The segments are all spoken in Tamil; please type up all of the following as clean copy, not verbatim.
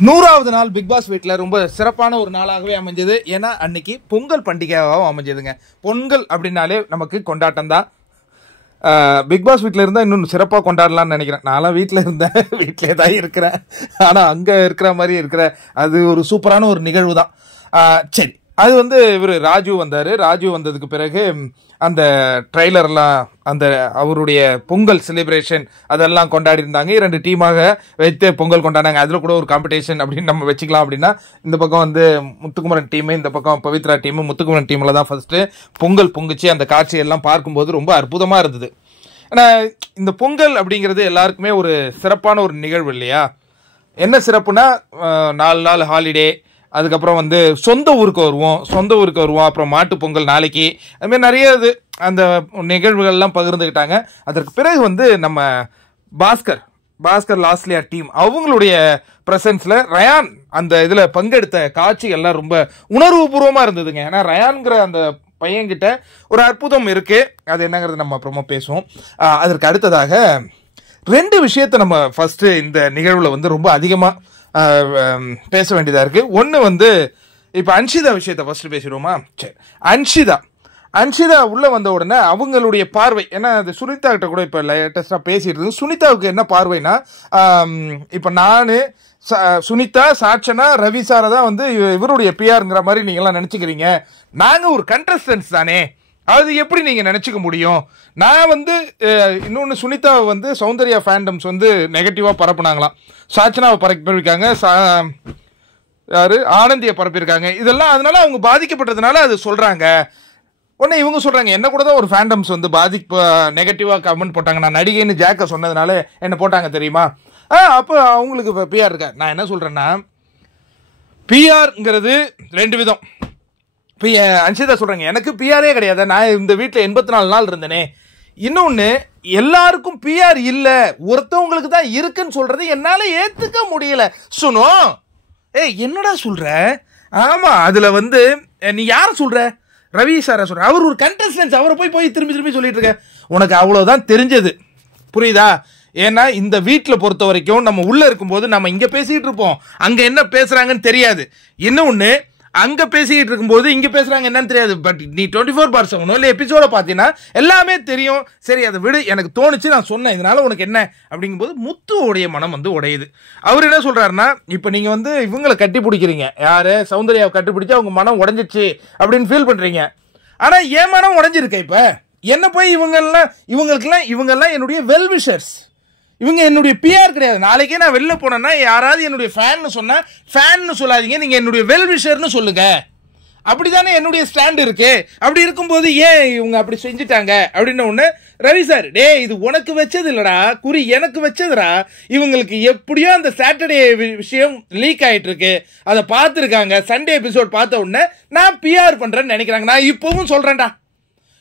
100வது நாள் பிக் பாஸ் வீட்டில் ரொம்ப சிறப்பான ஒரு நாளாகவே அமைஞ்சது. ஏன்னா அன்னைக்கு பொங்கல் பண்டிகையாகவும் அமைஞ்சதுங்க. பொங்கல் அப்படின்னாலே நமக்கு கொண்டாட்டம் தான். பிக் பாஸ் வீட்டில் இருந்தால் இன்னும் சிறப்பாக கொண்டாடலாம்னு நினைக்கிறேன். நான்லாம் வீட்டில் இருந்தேன், வீட்டிலே தான் இருக்கிறேன். ஆனால் அங்கே இருக்கிற மாதிரி இருக்கிற அது ஒரு சூப்பரான ஒரு நிகழ்வு தான். சரி, அது வந்து இவர் ராஜு வந்தார். ராஜு வந்ததுக்கு பிறகு அந்த ட்ரெய்லர்லாம் அந்த அவருடைய பொங்கல் செலிப்ரேஷன் அதெல்லாம் கொண்டாடி இருந்தாங்க. 2 டீமாக வைத்து பொங்கல் கொண்டாடினாங்க. அதில் கூட ஒரு காம்படிஷன் அப்படின்னு நம்ம வச்சுக்கலாம். அப்படின்னா இந்த பக்கம் வந்து முத்துக்குமரன் டீமு, இந்த பக்கம் பவித்ரா டீமு. முத்துக்குமரன் டீமில் தான் ஃபர்ஸ்ட்டு பொங்கல் பொங்குச்சு. அந்த காட்சியெல்லாம் பார்க்கும்போது ரொம்ப அற்புதமாக இருந்தது. ஏன்னா இந்த பொங்கல் அப்படிங்கிறது எல்லாருக்குமே ஒரு சிறப்பான ஒரு நிகழ்வு இல்லையா? என்ன சிறப்புனா 4 நாள் ஹாலிடே, அதுக்கப்புறம் வந்து சொந்த ஊருக்கு வருவோம். அப்புறம் மாட்டு பொங்கல் நாளைக்கு, அதுமாதிரி நிறைய இது அந்த நிகழ்வுகள்லாம் பகிர்ந்துக்கிட்டாங்க. அதற்கு பிறகு வந்து நம்ம பாஸ்கர் லாஸ்லியா டீம் அவங்களுடைய ப்ரெசன்ஸில் ரயான் அந்த இதில் பங்கெடுத்த காட்சிகள்லாம் ரொம்ப உணர்வுபூர்வமாக இருந்ததுங்க. ஏன்னா ரயான்கிற அந்த பையன்கிட்ட ஒரு அற்புதம் இருக்குது. அது என்னங்கிறது நம்ம அப்புறமா பேசுவோம். அதற்கு அடுத்ததாக 2 விஷயத்தை நம்ம ஃபஸ்ட்டு இந்த நிகழ்வில் வந்து ரொம்ப அதிகமாக பேச வேண்டியதாக இருக்குது. ஒன்று வந்து இப்போ அன்ஷிதா விஷயத்தை ஃபஸ்ட்டு பேசிடுவோமா? சரி, அன்ஷிதா உள்ளே வந்த உடனே அவங்களுடைய பார்வை, ஏன்னா அது சுனிதா கிட்ட கூட இப்போ லேட்டஸ்டாக பேசிட்டு இருக்கு. சுனிதாவுக்கு என்ன பார்வைனா, இப்போ நான் சுனிதா, சாட்சனா, ரவி சாரை தான் வந்து இவருடைய பிஆருங்கிற மாதிரி நீங்களாம் நினச்சிக்கிறீங்க. நாங்கள் ஒரு கண்டஸ்டன்ஸ் தானே, அது எப்படி நீங்கள் நினச்சிக்க முடியும்? நான் வந்து இன்னொன்று, சுனிதாவை வந்து சௌந்தர்யா ஃபேண்டம்ஸ் வந்து நெகட்டிவாக பரப்புனாங்களாம். சாட்சனாவை பரப்பியிருக்காங்க, ஆனந்தியை பரப்பியிருக்காங்க. இதெல்லாம் அதனால அவங்க பாதிக்கப்பட்டதுனால அது சொல்கிறாங்க. உடனே இவங்க சொல்கிறாங்க, என்ன கூட தான் ஒரு ஃபேண்டம்ஸ் வந்து நெகட்டிவாக கமெண்ட் போட்டாங்க. நான் நடிகைன்னு ஜாக்க சொன்னதுனால என்ன போட்டாங்க தெரியுமா? அப்போ அவங்களுக்கு இப்போ பிஆர் இருக்கா? நான் என்ன சொல்கிறேன்னா, பிஆர்ங்கிறது 2 விதம். அன்ஷிதா சொல்கிறாங்க, எனக்கு பிஆரே கிடையாது, நான் இந்த வீட்டில் 84 நாள் இருந்தேனே. இன்னொன்று, எல்லாருக்கும் பிஆர் இல்லை, ஒருத்தவங்களுக்கு தான் இருக்குன்னு சொல்கிறது என்னால் ஏற்றுக்க முடியல. சுனோ, என்னடா சொல்கிற? ஆமாம், அதில் வந்து நீ யாரை சொல்கிற? ரவி சாரை சொல்கிற. அவர் ஒரு கண்டஸ்டன்ஸ், அவரை போய் திரும்பி சொல்லிட்டு இருக்க. உனக்கு அவ்வளோதான் தெரிஞ்சது, புரியுதா? ஏன்னா இந்த வீட்டில் பொறுத்த வரைக்கும் நம்ம உள்ளே இருக்கும்போது நம்ம இங்கே பேசிகிட்டு இருப்போம், அங்கே என்ன பேசுகிறாங்கன்னு தெரியாது. இன்னொன்று, அங்கே பேசிக்கிட்டு இருக்கும்போது இங்கே பேசுகிறாங்க என்னன்னு தெரியாது. பட் நீ 24/7 இல்லை எபிசோட பார்த்தீங்கன்னா எல்லாமே தெரியும். சரி, அதை விடு, எனக்கு தோணுச்சு, நான் சொன்னேன், இதனால உனக்கு என்ன அப்படிங்கும்போது முத்துவோடைய மனம் வந்து உடையுது. அவர் என்ன சொல்கிறாருன்னா, இப்போ நீங்கள் வந்து இவங்களை கட்டி பிடிக்கிறீங்க, யார் சௌந்தர்யாவை கட்டி பிடிச்சி அவங்க மனம் உடஞ்சிச்சு அப்படின்னு ஃபீல் பண்ணுறீங்க. ஆனால் என் மனம் உடஞ்சிருக்க. இப்போ என்ன போய் இவங்கெல்லாம் என்னுடைய வெல்விஷர்ஸ், இவங்க என்னுடைய பிஆர் கிடையாது. நாளைக்கே நான் வெளில போனேன்னா யாராவது என்னுடைய ஃபேன்னு சொல்லாதீங்க, நீங்கள் என்னுடைய வெல்விஷர்னு சொல்லுங்க. அப்படி தானே என்னுடைய ஸ்டாண்ட் இருக்கு. அப்படி இருக்கும்போது ஏன் இவங்க அப்படி செஞ்சுட்டாங்க அப்படின்னு ஒன்று. ரவி சார், இது உனக்கு வச்சது இல்லடா, குறி எனக்கு வச்சதுடா. இவங்களுக்கு எப்படியோ அந்த சாட்டர்டே விஷயம் லீக் ஆகிட்டு இருக்கு, அதை பார்த்துருக்காங்க. சண்டே எபிசோட் பார்த்த உடனே நான் பிஆர் பண்ணுறேன்னு நினைக்கிறாங்க. நான் இப்போவும் சொல்கிறேன்டா,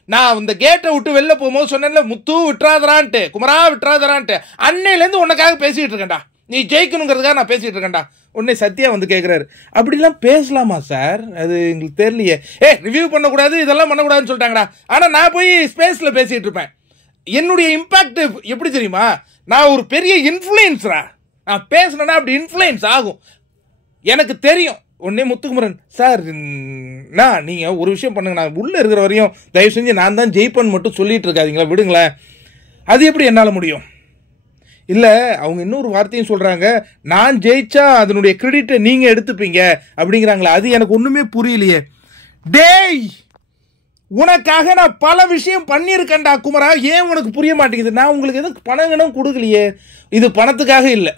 நான் இந்த கேட்டை விட்டு வெளில போகும்போது சொன்னேன்ல, முத்து விட்டுறாதரான்ட்டு, குமரா விட்டுறாதரான்ட்டு, அன்னையிலேருந்து உனக்காக பேசிகிட்டு இருக்கேன்டா, நீ ஜெயிக்கணுங்கிறதுக்காக நான் பேசிகிட்டு இருக்கேன்டா. உடனே சத்யா வந்து கேட்குறாரு, அப்படிலாம் பேசலாமா சார்? அது எங்களுக்கு தெரியலையே. ரிவ்யூ பண்ணக்கூடாது, இதெல்லாம் பண்ணக்கூடாதுன்னு சொல்லிட்டாங்கடா. ஆனால் நான் போய் ஸ்பேஸில் பேசிகிட்டு இருப்பேன். என்னுடைய இம்பேக்ட் எப்படி தெரியுமா? நான் ஒரு பெரிய இன்ஃப்ளூயன்ஸரா, நான் பேசினேன்னா அப்படி இன்ஃப்ளூயன்ஸ் ஆகும், எனக்கு தெரியும். உடனே முத்துக்குமரன் சார், நீங்கள் ஒரு விஷயம் பண்ணுங்க, நான் உள்ளே இருக்கிற வரையும் தயவு செஞ்சு நான் தான் ஜெயிப்பேன்னு மட்டும் சொல்லிட்டு இருக்காதீங்களா, விடுங்களேன். அது எப்படி என்னால் முடியும்? இல்லை, அவங்க இன்னொரு வார்த்தையும் சொல்கிறாங்க, நான் ஜெயிச்சா அதனுடைய கிரெடிட்டை நீங்கள் எடுத்துப்பீங்க அப்படிங்கிறாங்களா. அது எனக்கு ஒன்றுமே புரியலையே. டேய், உனக்காக நான் பல விஷயம் பண்ணியிருக்கேன்டா குமரா, ஏன் உனக்கு புரிய மாட்டேங்குது? நான் உங்களுக்கு எதுவும் பணம் கொடுக்கலையே. இது பணத்துக்காக இல்லை.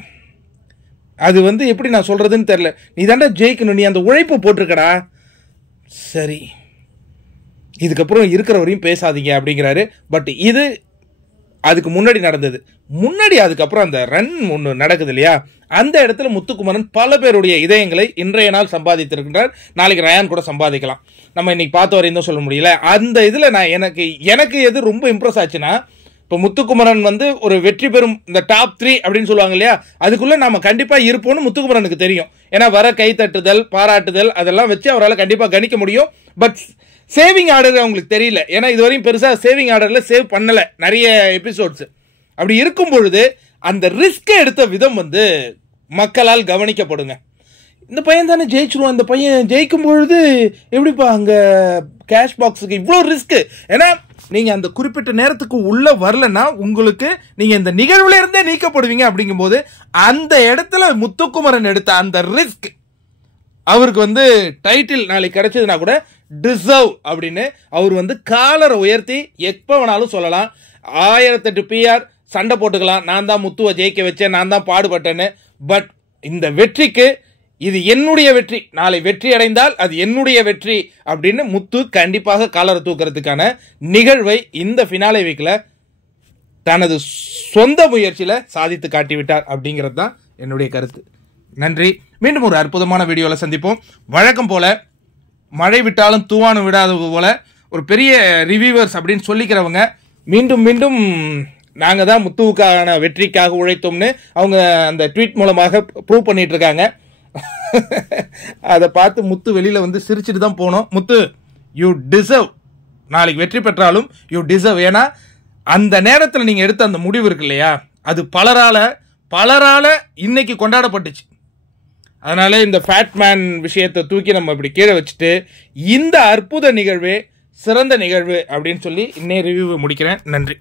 அது வந்து எப்படி நான் சொல்கிறதுன்னு தெரில. நீ தாண்டா ஜெயிக்கணும், நீ அந்த உழைப்பை போட்டிருக்கடா. சரி, இதுக்கப்புறம் இருக்கிற வரையும் பேசாதீங்க அப்படிங்கிறாரு. பட் இது அதுக்கு முன்னாடி நடந்தது. அதுக்கப்புறம் அந்த ரன் ஒன்று நடக்குது இல்லையா, அந்த இடத்துல முத்துக்குமரன் பல பேருடைய இதயங்களை இன்றைய நாள் சம்பாதித்திருக்கின்றார். நாளைக்கு ரயான் கூட சம்பாதிக்கலாம். நம்ம இன்னைக்கு பார்த்த வரையும் தான் சொல்ல முடியல. அந்த இதில் நான் எனக்கு எது ரொம்ப இம்ப்ரெஸ் ஆச்சுன்னா, இப்போ முத்துக்குமரன் வந்து ஒரு வெற்றி பெறும் இந்த டாப் 3 அப்படின்னு சொல்லுவாங்க இல்லையா, அதுக்குள்ளே நம்ம கண்டிப்பாக இருப்போம்னு முத்துக்குமரனுக்கு தெரியும். ஏன்னா வர கைத்தட்டுதல், பாராட்டுதல் அதெல்லாம் வச்சு அவரால் கண்டிப்பாக கணிக்க முடியும். பட் சேவிங் ஆர்டர் அவங்களுக்கு தெரியல. ஏன்னா இதுவரையும் பெருசாக சேவிங் ஆர்டரில் சேவ் பண்ணலை நிறைய எபிசோட்ஸ். அப்படி இருக்கும் பொழுது அந்த ரிஸ்கை எடுத்த விதம் வந்து மக்களால் கவனிக்கப்படுங்க. இந்த பையன் தானே ஜெயிச்சிருவான், இந்த பையன் ஜெயிக்கும் பொழுது எப்படிப்பா அங்கே கேஷ் பாக்ஸுக்கு இவ்வளோ ரிஸ்க்கு? ஏன்னா நீங்கள் அந்த குறிப்பிட்ட நேரத்துக்கு உள்ளே வரலன்னா உங்களுக்கு நீங்கள் இந்த நிகழ்வுல இருந்தே நீக்கப்படுவீங்க. அப்படிங்கும்போது அந்த இடத்துல முத்துக்குமரன் எடுத்த அந்த ரிஸ்க் அவருக்கு டைட்டில் நாளைக்கு கிடைச்சதுன்னா கூட டிசர்வ் அப்படின்னு அவர் காலரை உயர்த்தி எப்போ வேணாலும் சொல்லலாம். 1008 பிஆர் சண்டை போட்டுக்கலாம், நான் தான் முத்துவை ஜெயிக்க வச்சேன், நான் தான் பாடுபட்டேன்னு. பட் இந்த வெற்றிக்கு இது என்னுடைய வெற்றி, நாளை வெற்றி அடைந்தால் அது என்னுடைய வெற்றி அப்படின்னு முத்து கண்டிப்பாக காலரை தூக்கிறதுக்கான நிகழ்வை இந்த ஃபினாலே வீக்கில் தனது சொந்த முயற்சியில் சாதித்து காட்டிவிட்டார் அப்படிங்கிறது தான் என்னுடைய கருத்து. நன்றி. மீண்டும் ஒரு அற்புதமான வீடியோவில் சந்திப்போம். வழக்கம் போல மழை விட்டாலும் தூவானம் விடாதது போல ஒரு பெரிய ரிவ்யூவர்ஸ் அப்படின்னு சொல்லிக்கிறவங்க மீண்டும் மீண்டும் நாங்கள் தான் முத்துவுக்கான வெற்றிக்காக உழைத்தோம்னு அவங்க அந்த ட்வீட் மூலமாக ப்ரூவ் பண்ணிட்டு இருக்காங்க. அதை பார்த்து முத்து வெளியில் சிரிச்சுட்டு தான் போனோம். முத்து, யூ டிசர்வ், நாளைக்கு வெற்றி பெற்றாலும் யூ டிசர்வ். ஏன்னா அந்த நேரத்தில் நீங்கள் எடுத்த அந்த முடிவு இருக்கு இல்லையா, அது பலரால இன்னைக்கு கொண்டாடப்பட்டுச்சு. அதனால இந்த ஃபேட்மேன் விஷயத்தை தூக்கி நம்ம இப்படி கீழே வச்சுட்டு இந்த அற்புத நிகழ்வே சிறந்த நிகழ்வு அப்படின்னு சொல்லி இன்னைய ரிவ்யூவை முடிக்கிறேன். நன்றி.